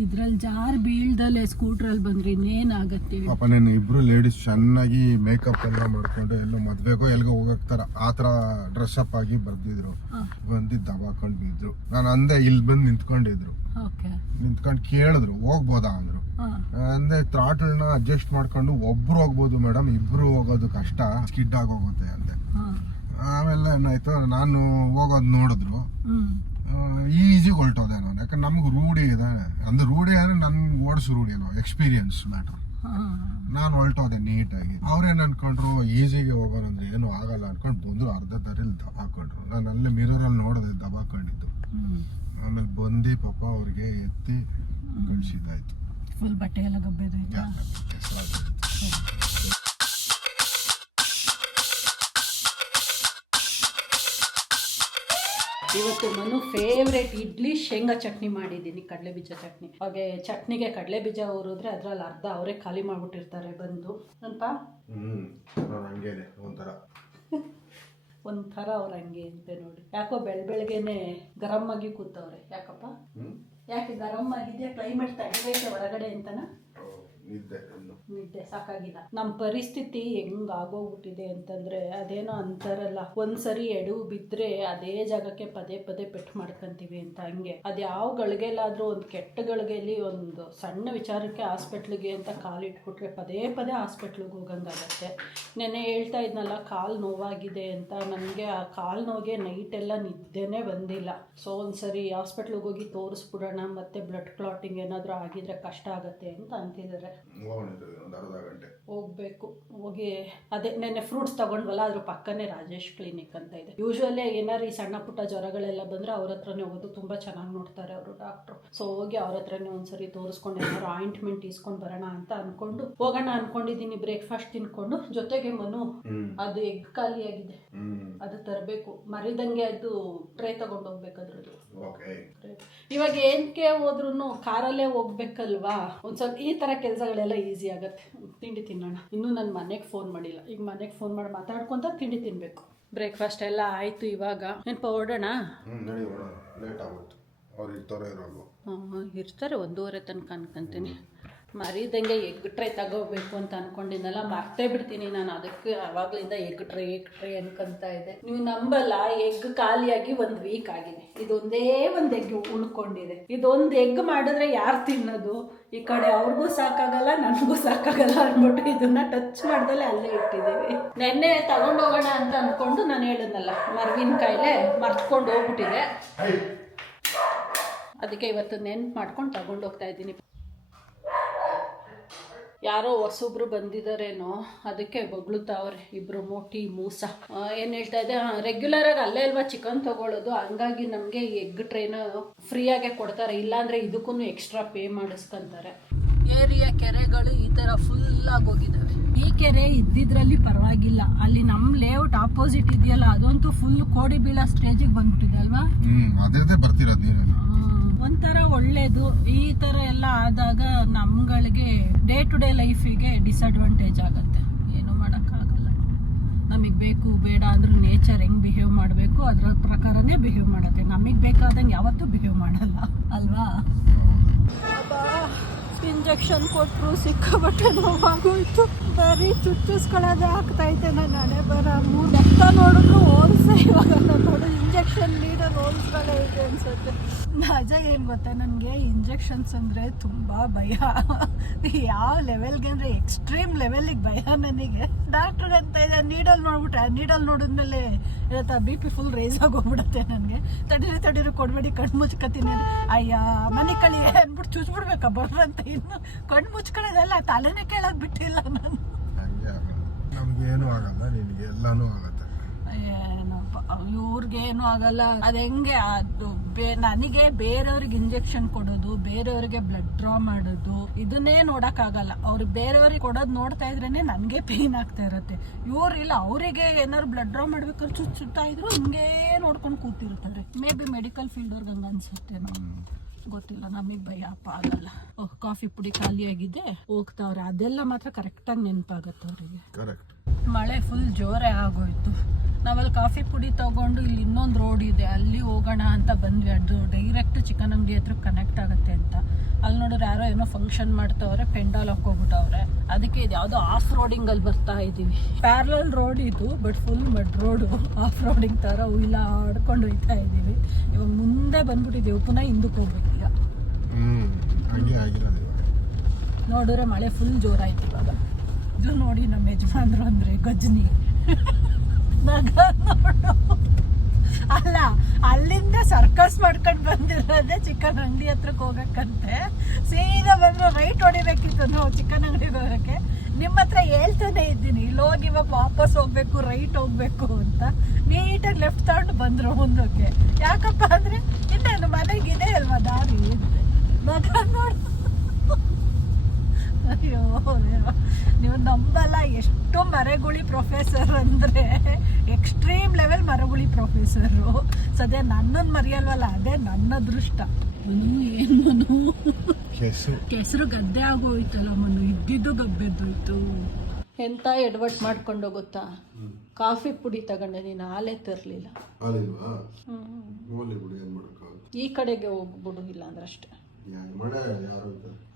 ಇದ್ರಲ್ಲಿ ಜಾರ್ ಬೀಳ್ದಲ್ಲೇ ಸ್ಕೂಟ್ರಲ್ಲಿ ಬಂದ್ರೆ ಇನ್ನೇನಾಗತ್ತೆ ಪಾಪ. నేను ಇಬ್ರು ಲೇಡೀಸ್ ಚೆನ್ನಾಗಿ ಮೇಕಪ್ ಎಲ್ಲ ಮಾಡ್ಕೊಂಡು ಎಲ್ಲೋ ಮದ್ವೆಗೋ ಎಲ್ಗೋ ಹೋಗಕ್ತಾರ ಆತರ ಡ್ರೆಸ್ ಅಪ್ ಆಗಿ ಬರ್ದಿದ್ರು. ಬಂದು ದಬಾಕೊಂಡ್ ಬಿದ್ರು. ನಾನು ಅಂದೆ ಇಲ್ಲಿ ಬಂದು ನಿಂತ್ಕೊಂಡಿದ್ರು. ನಿಂತ್ಕೊಂಡು ಕೇಳಿದ್ರು ಹೋಗ್ಬೋದಾ ಅಂದ್ರು. ಅಂದೆ ಥ್ರಾಟಲ್ನ ಅಡ್ಜಸ್ಟ್ ಮಾಡ್ಕೊಂಡು ಒಬ್ರು ಹೋಗ್ಬೋದು ಮೇಡಮ್, ಇಬ್ರು ಹೋಗೋದು ಕಷ್ಟ, ಸ್ಕಿಡ್ ಆಗೋಗುತ್ತೆ ಅಂದೆ. ಆಮೇಲೆ ಏನಾಯ್ತು, ನಾನು ಹೋಗೋದು ನೋಡಿದ್ರು, ಈಸಿಗೆ ಹೊಲ್ಟೋದೆ ನಾನು. ಯಾಕಂದ್ರೆ ನಮ್ಗೆ ರೂಢಿ ಇದೆ. ಅಂದ್ರೆ ರೂಢಿ ಅಂದ್ರೆ ನನ್ಗೆ ಓಡಿಸೋ ರೂಢಿ ಅಲ್ವಾ, ಎಕ್ಸ್ಪೀರಿಯನ್ಸ್ ಮ್ಯಾಟರ್. ನಾನು ಹೊಲ್ಟೋದೆ ನೀಟಾಗಿ. ಅವ್ರೇನ್ ಅನ್ಕೊಂಡ್ರು ಈಸಿಗೆ ಹೋಗೋಣ ಅಂದ್ರೆ ಏನು ಆಗಲ್ಲ ಅನ್ಕೊಂಡು ಬಂದ್ರು. ಅರ್ಧ ದಾರಿಲಿ ದಬಾಕೊಂಡ್ರು. ನಾನು ಅಲ್ಲೇ ಮಿರರಲ್ಲಿ ನೋಡಿದೆ ದಬಾಕೊಂಡಿದ್ದು. ಆಮೇಲೆ ಬಂದು ಪಾಪ ಅವ್ರಿಗೆ ಎತ್ತಿ ಕಳ್ಸಿದ್ದಾಯ್ತು. ಫುಲ್ ಬಟ್ಟೆ ಎಲ್ಲ ಗಬ್ಬೆದೋಯ್ತು. ಇವತ್ತು ಮನು ಫೇವ್ರೇಟ್ ಇಡ್ಲಿ ಶೇಂಗಾ ಚಟ್ನಿ ಮಾಡಿದ್ದೀನಿ, ಕಡಲೆ ಬೀಜ ಚಟ್ನಿ. ಹಾಗೆ ಚಟ್ನಿಗೆ ಕಡಲೆ ಬೀಜ ಊರಿದ್ರೆ ಅದ್ರಲ್ಲಿ ಅರ್ಧ ಅವರೇ ಖಾಲಿ ಮಾಡ್ಬಿಟ್ಟಿರ್ತಾರೆ ಬಂದು. ಅನ್ಪ ಒಂಥರ ಅವ್ರ ಹಂಗೆ ಅಂತೆ ನೋಡಿ. ಯಾಕೋ ಬೆಳಗ್ಗೆನೆ ಗರಂ ಆಗಿ ಕೂತವ್ರೆ. ಯಾಕಪ್ಪ, ಯಾಕೆ ಗರಂ ಆಗಿದೆಯಾ? ಕ್ಲೈಮೇಟ್ ತಣ್ಣಗೈತೆ ಹೊರಗಡೆ ಅಂತನ? ನಿದ್ದೆ ಸಾಕಾಗಿಲ್ಲ. ನಮ್ಮ ಪರಿಸ್ಥಿತಿ ಹೆಂಗ್ ಆಗೋಗ್ಬಿಟ್ಟಿದೆ ಅಂತಂದ್ರೆ, ಅದೇನೋ ಅಂತಾರಲ್ಲ, ಒಂದ್ಸರಿ ಎಡವು ಬಿದ್ರೆ ಅದೇ ಜಾಗಕ್ಕೆ ಪದೇ ಪದೇ ಪೆಟ್ಟು ಮಾಡ್ಕೊಂತೀವಿ ಅಂತ. ಹಂಗೆ ಅದ್ ಯಾವ ಗಳಿಗೆಲಾದ್ರೂ ಒಂದು ಕೆಟ್ಟ ಗಳಿಗೆಯಲ್ಲಿ ಒಂದು ಸಣ್ಣ ವಿಚಾರಕ್ಕೆ ಹಾಸ್ಪಿಟ್ಲಿಗೆ ಅಂತ ಕಾಲಿಟ್ಬಿಟ್ರೆ ಪದೇ ಪದೇ ಹಾಸ್ಪಿಟ್ಲಿಗೆ ಹೋಗಂಗಾಗತ್ತೆ. ನೆನ್ನೆ ಹೇಳ್ತಾ ಇದ್ನಲ್ಲ ಕಾಲು ನೋವಾಗಿದೆ ಅಂತ. ನನಗೆ ಆ ಕಾಲು ನೋವಿಗೆ ನೈಟ್ ಎಲ್ಲ ನಿದ್ದೆನೇ ಬಂದಿಲ್ಲ. ಸೊ ಒಂದ್ಸರಿ ಹಾಸ್ಪಿಟ್ಲಿಗೆ ಹೋಗಿ ತೋರಿಸ್ಬಿಡೋಣ, ಮತ್ತೆ ಬ್ಲಡ್ ಕ್ಲಾಟಿಂಗ್ ಏನಾದರೂ ಆಗಿದ್ರೆ ಕಷ್ಟ ಆಗತ್ತೆ ಅಂತ ಅಂತಿದ್ದಾರೆ. ಹೋಗ್ಬೇಕು. ಹೋಗಿ ಅದೇ ನೆನ್ನೆ ಫ್ರೂಟ್ಸ್ ತಗೊಂಡ್ವಲ್ಲ, ಅದ್ರ ಪಕ್ಕನೇ ರಾಜೇಶ್ ಕ್ಲಿನಿಕ್ ಅಂತ ಇದೆ. ಯೂಶುವಲಿ ಏನಾರು ಈ ಸಣ್ಣ ಪುಟ್ಟ ಜ್ವರಗಳೆಲ್ಲ ಬಂದ್ರೆ ಅವ್ರ ಹತ್ರನೇ ಹೋಗೋದು. ತುಂಬಾ ಚೆನ್ನಾಗಿ ನೋಡ್ತಾರೆ ಅವರು ಡಾಕ್ಟ್ರು. ಸೊ ಹೋಗಿ ಅವ್ರ ಹತ್ರನೇ ಒಂದ್ಸರಿ ತೋರಿಸ್ಕೊಂಡು ಏನಾದ್ರು ಆಯಿಂಟ್ಮೆಂಟ್ ಇಸ್ಕೊಂಡು ಬರೋಣ ಅಂತ ಅನ್ಕೊಂಡು ಹೋಗೋಣ ಅನ್ಕೊಂಡಿದೀನಿ. ಬ್ರೇಕ್ಫಾಸ್ಟ್ ತಿನ್ಕೊಂಡು. ಜೊತೆಗೆ ಮನು ಅದು ಎಗ್ ಖಾಲಿ ಆಗಿದೆ, ಅದು ತರಬೇಕು. ಮರಿದಂಗೆ ಅದು ಟ್ರೇ ತಗೊಂಡು ಹೋಗ್ಬೇಕು ಅದ್ರದ್ದು. ಇವಾಗ ಏನ್ಕೆ ಹೋದ್ರು ಕಾರಲ್ಲೇ ಹೋಗ್ಬೇಕಲ್ವಾ, ಒಂದ್ ಸ್ವಲ್ಪ ಈ ತರ ಕೆಲಸಗಳೆಲ್ಲ ಈಸಿ ಆಗತ್ತೆ. ತಿಂಡಿ ತಿನ್ನೋಣ. ಇನ್ನೂ ನನ್ನ ಮನೆಗೆ ಫೋನ್ ಮಾಡಿಲ್ಲ. ಈಗ ಮನೆಗೆ ಫೋನ್ ಮಾಡಿ ಮಾತಾಡ್ಕೊಂತ ತಿಂಡಿ ತಿನ್ಬೇಕು. ಬ್ರೇಕ್ಫಾಸ್ಟ್ ಎಲ್ಲ ಆಯ್ತು. ಇವಾಗ ನೆನಪ ಹೊರಡೋಣ. ಇರ್ತಾರೆ 1:30 ತನಕ ಅನ್ಕೊಂತೀನಿ. ಮರಿದಂಗೆ ಎಗ್ ಟ್ರೈ ತಗೋಬೇಕು ಅಂತ ಅನ್ಕೊಂಡಿದ್ದಲ್ಲ, ಮರ್ತೇ ಬಿಡ್ತೀನಿ ನಾನು. ಅದಕ್ಕೆ ಅವಾಗ್ಲಿಂದ ಎಗ್ ಟ್ರೈ ಅನ್ಕೊಂತ ಇದೆ. ನೀವು ನಂಬಲ್ಲ, ಎಗ್ ಖಾಲಿಯಾಗಿ 1 ವೀಕ್ ಆಗಿದೆ. ಇದೊಂದೇ ಒಂದು ಎಗ್ ಉಳ್ಕೊಂಡಿದೆ. ಇದೊಂದು ಎಗ್ ಮಾಡಿದ್ರೆ ಯಾರು ತಿನ್ನೋದು? ಈ ಕಡೆ ಅವ್ರಿಗೂ ಸಾಕಾಗಲ್ಲ, ನನಗೂ ಸಾಕಾಗಲ್ಲ ಅಂದ್ಬಿಟ್ಟು ಇದನ್ನ ಟಚ್ ಮಾಡ್ದಲ್ಲೇ ಅಲ್ಲೇ ಇಟ್ಟಿದ್ದೀವಿ. ನೆನ್ನೆ ತಗೊಂಡೋಗೋಣ ಅಂತ ಅಂದ್ಕೊಂಡು ನಾನು ಹೇಳಿದ್ನಲ್ಲ, ಮರ್ವಿನ ಕಾಯಿಲೆ ಮರ್ತ್ಕೊಂಡು ಹೋಗ್ಬಿಟ್ಟಿದೆ. ಅದಕ್ಕೆ ಇವತ್ತು ನೆನ್ಪು ಮಾಡ್ಕೊಂಡು ತಗೊಂಡೋಗ್ತಾ ಇದ್ದೀನಿ. ಯಾರೋ ಹೊಸೊಬ್ರು ಬಂದಿದ್ದಾರೇನೋ, ಅದಕ್ಕೆ ಬೊಗಳುತ್ತಾವ್ರೆ ಇಬ್ರು ಮೋಟಿ ಮೂಸ. ಏನ್ ಹೇಳ್ತಾ ಇದ್ದೆ, ರೆಗ್ಯುಲರ್ ಆಗಿ ಅಲ್ಲೇ ಅಲ್ವಾ ಚಿಕನ್ ತಗೊಳ್ಳೋದು, ಹಂಗಾಗಿ ನಮ್ಗೆ ಎಗ್ ಟ್ರೈನ ಫ್ರೀಯಾಗೆ ಕೊಡ್ತಾರೆ. ಇಲ್ಲಾಂದ್ರೆ ಇದಕ್ಕೂ ಎಕ್ಸ್ಟ್ರಾ ಪೇ ಮಾಡಿಸ್ಕೊಂತಾರೆ. ಏರಿಯಾ ಕೆರೆಗಳು ಈ ತರ ಫುಲ್ ಆಗೋಗಿದಾವೆ. ಈ ಕೆರೆ ಇದ್ದಿದ್ರಲ್ಲಿ ಪರವಾಗಿಲ್ಲ, ಅಲ್ಲಿ ನಮ್ ಲೇಔಟ್ ಆಪೋಸಿಟ್ ಇದೆಯಲ್ಲ, ಅದಂತೂ ಫುಲ್ ಕೋಡಿ ಬೀಳೋ ಸ್ಟೇಜಿಗೆ ಬಂದ್ಬಿಟ್ಟಿದೆ ಅಲ್ವಾ. ಒಂಥರ ಒಳ್ಳೇದು. ಈ ತರ ಎಲ್ಲ ಆದಾಗ ನಮ್ಗಳಿಗೆ ಡೇ ಟು ಡೇ ಲೈಫಿಗೆ ಡಿಸಡ್ವಾಂಟೇಜ್ ಆಗುತ್ತೆ. ಏನು ಮಾಡೋಕ್ಕಾಗಲ್ಲ. ನಮಗೆ ಬೇಕು ಬೇಡ ಅಂದ್ರೂ ನೇಚರ್ ಹೆಂಗ್ ಬಿಹೇವ್ ಮಾಡಬೇಕು ಅದ್ರ ಪ್ರಕಾರನೇ ಬಿಹೇವ್ ಮಾಡುತ್ತೆ. ನಮಗೆ ಬೇಕಾದಂಗೆ ಯಾವತ್ತೂ ಬಿಹೇವ್ ಮಾಡಲ್ಲ ಅಲ್ವಾ. ಇಂಜೆಕ್ಷನ್ ಕೊಟ್ಟರು ಸಿಕ್ಕಾಬಟ್ಟೆ ನೋವಾಗೋಯ್ತು. ಬರೀ ಚುಚ್ಚಿಸ್ಕೊಳ್ಳೋದೇ ಆಗ್ತೈತೆ. ನನ್ನ ಹಣೆ ಬರ ರಕ್ತ ನೋಡಿದ್ರು ಹೋಲ್ಸೆ. ಇವಾಗ ನೋಡು ಇಂಜೆಕ್ಷನ್ ನೀಡೋ ಹೋಲ್ಸ್ಗಳೇ ಇದೆ ಅನ್ಸುತ್ತೆ. ನಿಜ ಏನು ಗೊತ್ತಾ, ನನಗೆ ಇಂಜೆಕ್ಷನ್ಸ್ ಅಂದರೆ ತುಂಬ ಭಯ. ಯಾವ ಲೆವೆಲ್ಗೆ ಅಂದರೆ ಎಕ್ಸ್ಟ್ರೀಮ್ ಲೆವೆಲ್ಲಿಗೆ ಭಯ ನನಗೆ. ಡಾಕ್ಟ್ರಿಗೆ ಅಂತ ಇದೆ ನೀಡಲ್ ನೋಡ್ಬಿಟ್ಟೆ, ನೀಡಲ್ ನೋಡಿದ್ಮೇಲೆ BP ಫುಲ್ ರೈಸ್ ಆಗೋಗ್ಬಿಡುತ್ತೆ ನನಗೆ. ತಡೀರಿ ಕೊಡ್ಬೇಡಿ, ಕಣ್ಣು ಮುಚ್ಕತೀನಿ. ಅಯ್ಯ ಮನೆ ಕಳಿ ಅಂದ್ಬಿಟ್ಟು ಚುಚ್ಬಿಡ್ಬೇಕಾ ಬರ್ರಂತ. ಇನ್ನು ಕಣ್ಣು ಮುಚ್ಕೊಳ್ಳೋದೆಲ್ಲ ತಲೆನೇ ಕೇಳಕ್ ಬಿಟ್ಟಿಲ್ಲ ನಾನು. ನಮ್ಗೇನು ಆಗಲ್ಲ, ನಿನಗೆ ಎಲ್ಲಾನು ಆಗತ್ತೆ. ಇವ್ರಿಗೇನು ಆಗಲ್ಲ. ಅದ್ ಹೆಂಗೆ ಅದು ನನಗೆ ಬೇರೆಯವ್ರಿಗೆ ಇಂಜೆಕ್ಷನ್ ಕೊಡೋದು, ಬೇರೆಯವ್ರಿಗೆ ಬ್ಲಡ್ ಡ್ರಾ ಮಾಡೋದು, ಇದನ್ನೇ ನೋಡಕ್ ಆಗಲ್ಲ. ಅವ್ರಿಗೆ ಬೇರೆಯವ್ರಿಗೆ ಕೊಡೋದು ನೋಡ್ತಾ ಇದ್ರೇನೆ ನನ್ಗೆ ಪೇನ್ ಆಗ್ತಾ ಇರತ್ತೆ. ಇವ್ರಿಲ್ಲ, ಅವರಿಗೆ ಏನಾದ್ರು ಬ್ಲಡ್ ಡ್ರಾ ಮಾಡ್ಬೇಕಾದ್ರೆ ಚುಚ್ಚುತ್ತಾ ಇದ್ರು ಹಿಂಗೇ ನೋಡ್ಕೊಂಡು ಕೂತಿರ್ತಾರೆ. ಮೇ ಬಿ ಮೆಡಿಕಲ್ ಫೀಲ್ಡ್ ಅವ್ರಿಗೆ ಹಂಗ ಅನ್ಸುತ್ತೆ, ಗೊತ್ತಿಲ್ಲ. ನಮಗ್ ಭಯ ಅಪ್ಪ ಆಗಲ್ಲ. ಕಾಫಿ ಪುಡಿ ಖಾಲಿ ಆಗಿದೆ, ಹೋಗ್ತಾವ್ರೆ. ಅದೆಲ್ಲ ಮಾತ್ರ ಕರೆಕ್ಟಾಗಿ ನೆನಪಾಗತ್ತೆ ಅವರಿಗೆ. ಮಳೆ ಫುಲ್ ಜೋರೇ ಆಗೋಯ್ತು. ನಾವಲ್ಲಿ ಕಾಫಿ ಪುಡಿ ತಗೊಂಡು ಇಲ್ಲಿ ಇನ್ನೊಂದು ರೋಡ್ ಇದೆ, ಅಲ್ಲಿ ಹೋಗೋಣ ಅಂತ ಬಂದ್ವಿ. ಅದು ಡೈರೆಕ್ಟ್ ಚಿಕನ್ ಅಂಗಡಿ ಹತ್ರ ಕನೆಕ್ಟ್ ಆಗುತ್ತೆ ಅಂತ. ಅಲ್ಲಿ ನೋಡಿದ್ರೆ ಯಾರೋ ಏನೋ ಫಂಕ್ಷನ್ ಮಾಡ್ತಾವ್ರೆ, ಪೆಂಡಾಲ್ ಹಾಕೋಗ್ಬಿಟ್ಟವ್ರೆ. ಅದಕ್ಕೆ ಇದು ಯಾವುದೋ ಆಫ್ ರೋಡಿಂಗ್ ಅಲ್ಲಿ ಬರ್ತಾ ಇದೀವಿ. ಪ್ಯಾರಲಲ್ ರೋಡ್ ಇದು, but full mud road. Off roading ತರ ಇಲ್ಲ ಆಡ್ಕೊಂಡು ಹೋಗ್ತಾ ಇದೀವಿ. ಇವಾಗ ಮುಂದೆ ಬಂದ್ಬಿಟ್ಟಿದ್ದೀವಿ, ಪುನಃ ಹಿಂದಕ್ಕೆ ಹೋಗ್ಬೇಕು ಈಗ. ನೋಡಿದ್ರೆ ಮಳೆ ಫುಲ್ ಜೋರಾಯ್ತು ಇವಾಗ. ಇದು ನೋಡಿ ನಮ್ಮ ಯಜಮಾನ್ರು ಅಂದ್ರೆ ಗಜ್ನಿ ನಗ ನೋಡು. ಅಲ್ಲ, ಅಲ್ಲಿಂದ ಸರ್ಕಸ್ ಮಾಡ್ಕೊಂಡು ಬಂದಿರೋದೇ ಚಿಕನ್ ಅಂಗಡಿ ಹತ್ರಕ್ಕೆ ಹೋಗಕ್ಕಂತೆ. ಸೀದಾ ಬಂದ್ರು ರೈಟ್ ಹೊಡಿಬೇಕಿತ್ತು ನಾವು ಚಿಕನ್ ಅಂಗಡಿಗೆ ಹೋಗಕ್ಕೆ. ನಿಮ್ಮ ಹತ್ರ ಹೇಳ್ತಾನೆ ಇದ್ದೀನಿ, ಇಲ್ಲಿ ಹೋಗಿ ಇವಾಗ ವಾಪಸ್ ಹೋಗ್ಬೇಕು, ರೈಟ್ ಹೋಗ್ಬೇಕು ಅಂತ. ನೀಟಾಗಿ ಲೆಫ್ಟ್ ತಗೊಂಡು ಬಂದ್ರು ಮುಂದಕ್ಕೆ. ಯಾಕಪ್ಪ ಅಂದ್ರೆ ಇನ್ನೇನು ಮನೆಗಿದೆ ಅಲ್ವಾ ದಾರಿ. ನಗ ನೋಡು. ಅಯ್ಯೋ ನೀವು ನಂಬಲ್ಲ, ಎಷ್ಟು ಮರಗುಳಿ ಪ್ರೊಫೆಸರ್ ಅಂದರೆ ಎಕ್ಸ್ಟ್ರೀಮ್ ಲೆವೆಲ್ ಮರಗುಳಿ ಪ್ರೊಫೆಸರು. ಸದ್ಯ ನನ್ನನ್ನು ಮರೆಯಲ್ವಲ್ಲ, ಅದೇ ನನ್ನ ಅದೃಷ್ಟ. ಏನು ಕೆಸರು ಗದ್ದೆ ಆಗೋಯ್ತಲ್ಲ ಮನು, ಇದ್ದಿದ್ದು ಗಬ್ಬೆದ್ದೋಯ್ತು. ಎಂತ ಎಡವಟ್ ಮಾಡ್ಕೊಂಡು ಗೊತ್ತಾ, ಕಾಫಿ ಪುಡಿ ತಗೊಂಡೆ, ನೀನು ಹಾಲೇ ತರಲಿಲ್ಲ. ಈ ಕಡೆಗೆ ಹೋಗ್ಬಿಡು, ಇಲ್ಲ ಅಂದ್ರೆ ಅಷ್ಟೇ.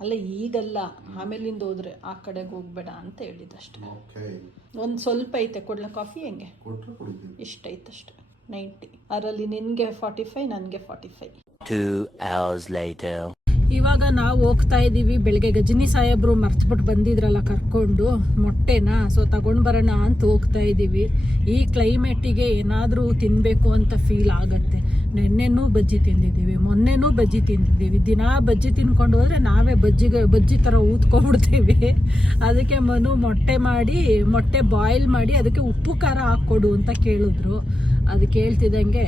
ಅಲ್ಲ ಈಗಲ್ಲ, ಆಮೇಲಿಂದ ಹೋದ್ರೆ ಆ ಕಡೆಗೆ ಹೋಗ್ಬೇಡ ಅಂತ ಹೇಳಿದಷ್ಟೇ. ಒಂದು ಸ್ವಲ್ಪ ಐತೆ, ಕೊಡ್ಲ ಕಾಫಿ? ಹೆಂಗೆ ಇಷ್ಟ ಐತಷ್ಟೇ, 90. ಅದರಲ್ಲಿ ನಿನಗೆ 45, ನನಗೆ 45. 2 hours later. ಇವಾಗ ನಾವು ಹೋಗ್ತಾ ಇದ್ದೀವಿ. ಬೆಳಗ್ಗೆ ಗಜನಿ ಸಾಹೇಬ್ರು ಮರ್ತ್ಬಿಟ್ಟು ಬಂದಿದ್ರಲ್ಲ ಕರ್ಕೊಂಡು ಮೊಟ್ಟೆನ, ಸೊ ತಗೊಂಡು ಬರೋಣ ಅಂತ ಹೋಗ್ತಾ ಇದ್ದೀವಿ. ಈ ಕ್ಲೈಮೇಟಿಗೆ ಏನಾದರೂ ತಿನ್ನಬೇಕು ಅಂತ ಫೀಲ್ ಆಗತ್ತೆ. ನೆನ್ನೆನೂ ಬಜ್ಜಿ ತಿಂದಿದ್ದೀವಿ, ಮೊನ್ನೆನೂ ಬಜ್ಜಿ ತಿಂದಿದ್ದೀವಿ. ದಿನಾ ಬಜ್ಜಿ ತಿನ್ಕೊಂಡು ಹೋದರೆ ನಾವೇ ಬಜ್ಜಿ ಥರ ಊದ್ಕೊಂಡ್ಬಿಡ್ತೀವಿ. ಅದಕ್ಕೆ ಮನು ಮೊಟ್ಟೆ ಬಾಯ್ಲ್ ಮಾಡಿ ಅದಕ್ಕೆ ಉಪ್ಪು ಖಾರ ಹಾಕ್ಕೊಡು ಅಂತ ಕೇಳಿದ್ರು. ಅದಕ್ಕೆ ಹೇಳ್ತಿದ್ದಂಗೆ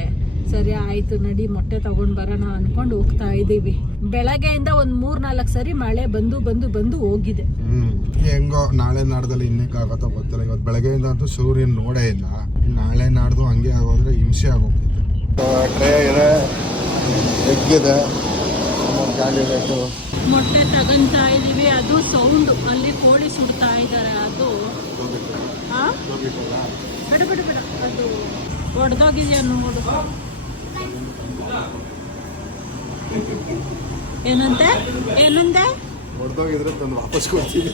ಸರಿ ಆಯಿತು ನಡಿ ಮೊಟ್ಟೆ ತಗೊಂಡು ಬರೋಣ ಅಂದ್ಕೊಂಡು ಹೋಗ್ತಾ ಇದ್ದೀವಿ. ಬೆಳಗ್ಗೆಯಿಂದ ಒಂದು 3-4 ಸರಿ ಮಳೆ ಬಂದು ಹೋಗಿದೆ. ಹೆಂಗೋ ನಾಳೆ ನಾಡ್ದಲ್ಲಿ ಇನ್ನೇಕಾಗತ್ತೋ ಗೊತ್ತಿಲ್ಲ. ಇವತ್ತು ಬೆಳಗ್ಗೆಯಿಂದ ಅಂತೂ ಸೂರ್ಯನ ನೋಡೇ ಇಲ್ಲ. ನಾಳೆ ನಾಡ್ದು ಹಂಗೆ ಆಗೋದ್ರೆ ಹಿಂಸೆ ಆಗೋಗ್ತೈತೆ. ಟ್ರೇ ಇದೆ, ಎಗ್ ಇದೆ, ಕ್ಯಾಂಡಿಡೇಟು ಮೊಟ್ಟೆ ತಗೊಂತಾ ಇದ್ದೀವಿ. ಅದು ಸೌಂಡು, ಅಲ್ಲಿ ಕೋಳಿ ಸುಡ್ತಾ ಇದ್ದಾರೆ. ಅದು ಬೇಡ ಅದು ಒಡೆದೋಗಿದೆಯಾ ನೋಡು. ಏನಂತೆ ಹೊಡೆದೋಗಿದ್ರೆ ತಂದು ವಾಪಸ್ ಕೊಡ್ತೀವಿ.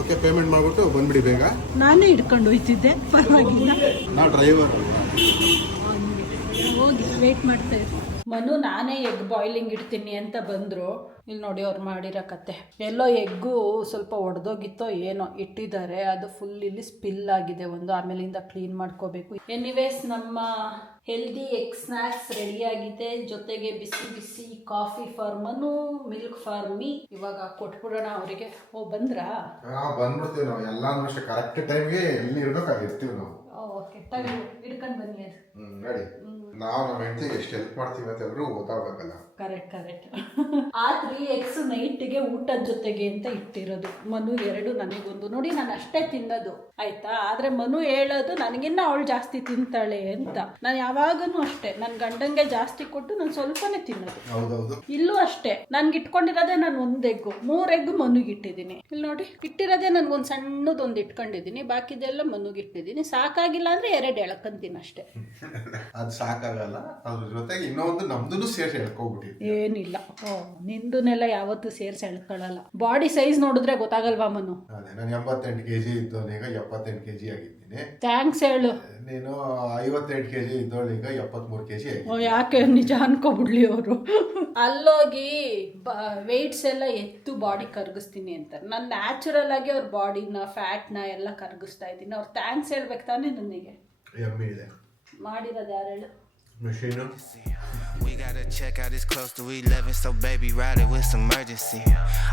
ಓಕೆ, ಪೇಮೆಂಟ್ ಮಾಡ್ಬಿಟ್ಟು ಬಂದ್ಬಿಡಿ ಬೇಗ. ನಾನೇ ಹಿಡ್ಕೊಂಡು ಹೋಯ್ತಿದ್ದೆ, ಪರವಾಗಿಲ್ಲ. ನಾ ಡ್ರೈವರ್. ಹೋಗಿ ವೇಟ್ ಮಾಡ್ತಾ ಇರ್ತೀನಿ. ಮನು ನಾನೇ ಎಗ್ ಬಾಯ್ಲಿಂಗ್ ಇಡ್ತೀನಿ ಅಂತ ಬಂದರು. ಇಲ್ಲಿ ನೋಡಿ ಅವ್ರು ಮಾಡಿರೋ ಕತೆ. ಎಲ್ಲೋ ಎಗ್ಗು ಸ್ವಲ್ಪ ಒಡೆದೋಗಿತ್ತೋ ಏನೋ ಇಟ್ಟಿದ್ದಾರೆ, ಅದು ಫುಲ್ ಇಲ್ಲಿ ಸ್ಪಿಲ್ ಆಗಿದೆ ಒಂದು. ಆಮೇಲಿಂದ ಕ್ಲೀನ್ ಮಾಡ್ಕೋಬೇಕು. ಎನಿವೇಸ್ ನಮ್ಮ ಹೆಲ್ದಿ ಎಗ್ ಸ್ನ್ಯಾಕ್ಸ್ ರೆಡಿ ಆಗಿದೆ. ಜೊತೆಗೆ ಬಿಸಿ ಬಿಸಿ coffee for Manu, milk for me. ಇವಾಗ ಕೊಟ್ಬಿಡೋಣ ಅವರಿಗೆ. ಬಂದ್ರಾ? ಬಂದ್ಬಿಡ್ತೀವಿ ನಾವು. ಎಲ್ಲಾನು ಅಷ್ಟೇ ಕರೆಕ್ಟ್ ಟೈಮ್ಗೆ ಎಲ್ಲಿ ಇರ್ಬೇಕಾಗಿರ್ತೀವಿ ನಾವು. ಓಕೆ, ಟೈಮ್ ಹಿಡ್ಕೊಂಡು ಬನ್ನಿ. ಅದು ನೋಡಿ, ನಾವು ನಮ್ಮ ಹೆಂಡತಿಗೆ ಎಷ್ಟು ಹೆಲ್ಪ್ ಮಾಡ್ತೀವಿ ಅಂತ ಎಲ್ಲರೂ ಗೊತ್ತಾಗಬೇಕಲ್ಲ. ಕರೆಕ್ಟ್. ಆ 3 eggs ನೈಟ್ಗೆ ಊಟದ ಜೊತೆಗೆ ಅಂತ ಇಟ್ಟಿರೋದು. ಮನು 2, ನನಗೊಂದು. ನೋಡಿ, ನಾನು ಅಷ್ಟೇ ತಿನ್ನೋದು, ಆಯ್ತಾ? ಆದ್ರೆ ಮನು ಹೇಳೋದು ನನಗಿನ್ನ ಅವಳು ಜಾಸ್ತಿ ತಿಂತಾಳೆ ಅಂತ. ನಾನು ಯಾವಾಗನೂ ಅಷ್ಟೇ, ನನ್ನ ಗಂಡಂಗೆ ಜಾಸ್ತಿ ಕೊಟ್ಟು ನಾನು ಸ್ವಲ್ಪನೇ ತಿನ್ನೋದು. ಇಲ್ಲೂ ಅಷ್ಟೇ, ನನ್ಗೆ ಇಟ್ಕೊಂಡಿರೋದೇ ನಾನು 1 egg, 3 egg ಮನುಗೆ ಇಟ್ಟಿದ್ದೀನಿ. ಇಲ್ಲಿ ನೋಡಿ, ಇಟ್ಟಿರೋದೇ ನನ್ಗೊಂದು ಸಣ್ಣದೊಂದು ಇಟ್ಕೊಂಡಿದ್ದೀನಿ, ಬಾಕಿದೆಲ್ಲ ಮನುಗೆ ಇಟ್ಟಿದ್ದೀನಿ. ಸಾಕಾಗಿಲ್ಲ ಅಂದ್ರೆ 2 ಎಳ್ಕೊಂತೀನಿ ಅಷ್ಟೇ. ಅದು ಸಾಕಾಗಲ್ಲ, ಅದ್ರ ಜೊತೆಗೆ ಇನ್ನೊಂದು ನಮ್ದು ಸೇರಿಸಿ ಎಳ್ಕೊಬಿಟ್ಟು ಆಗ್ಬಿಟ್ಟಿದ್ದೆ. ಏನಿಲ್ಲ. ನಿಂದನ್ನೆಲ್ಲ ಯಾವತ್ತೂ ಸೇರಿಸಿ ಎಳ್ಕೊಳ್ಳಲ್ಲ. ಬಾಡಿ ಸೈಜ್ ನೋಡಿದ್ರೆ ಗೊತ್ತಾಗಲ್ವಾ ಮನು? ಅದೇ ನಾನು 88 kg ಇದ್ದವನೀಗ 78 kg ಆಗಿದ್ದೀನಿ. ಥ್ಯಾಂಕ್ಸ್ ಹೇಳು. ನೀನು 58 kg ಇದ್ದವಳೀಗ 73 kg ಆಗಿ. ಯಾಕೆ ನಿಜ ಅನ್ಕೋಬಿಡ್ಲಿ ಅವರು. ಅಲ್ಲೋಗಿ ವೆಯ್ಟ್ಸ್ ಎಲ್ಲ ಎತ್ತು ಬಾಡಿ ಕರಗಿಸ್ತೀನಿ ಅಂತಾರೆ. ನಾನು ನ್ಯಾಚುರಲ್ ಆಗಿ ಅವ್ರ ಬಾಡಿನ ಫ್ಯಾಟ್ನ ಎಲ್ಲ ಕರಗಿಸ್ತಾ ಇದ್ದೀನಿ. ಅವ್ರು ಥ್ಯಾಂಕ್ಸ್ ಹೇಳ್ಬೇಕು ತಾನೇ ನನಗೆ. ಎಮ್ಮೆ ಇದೆ ಮಾಡಿರೋದು ಯಾರು ಹೇಳು? Machine. We gotta check out, it's close to 11, so baby ride it with some urgency.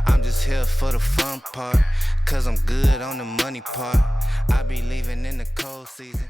I'm just here for the fun part, cause I'm good on the money part. I be leaving in the cold season.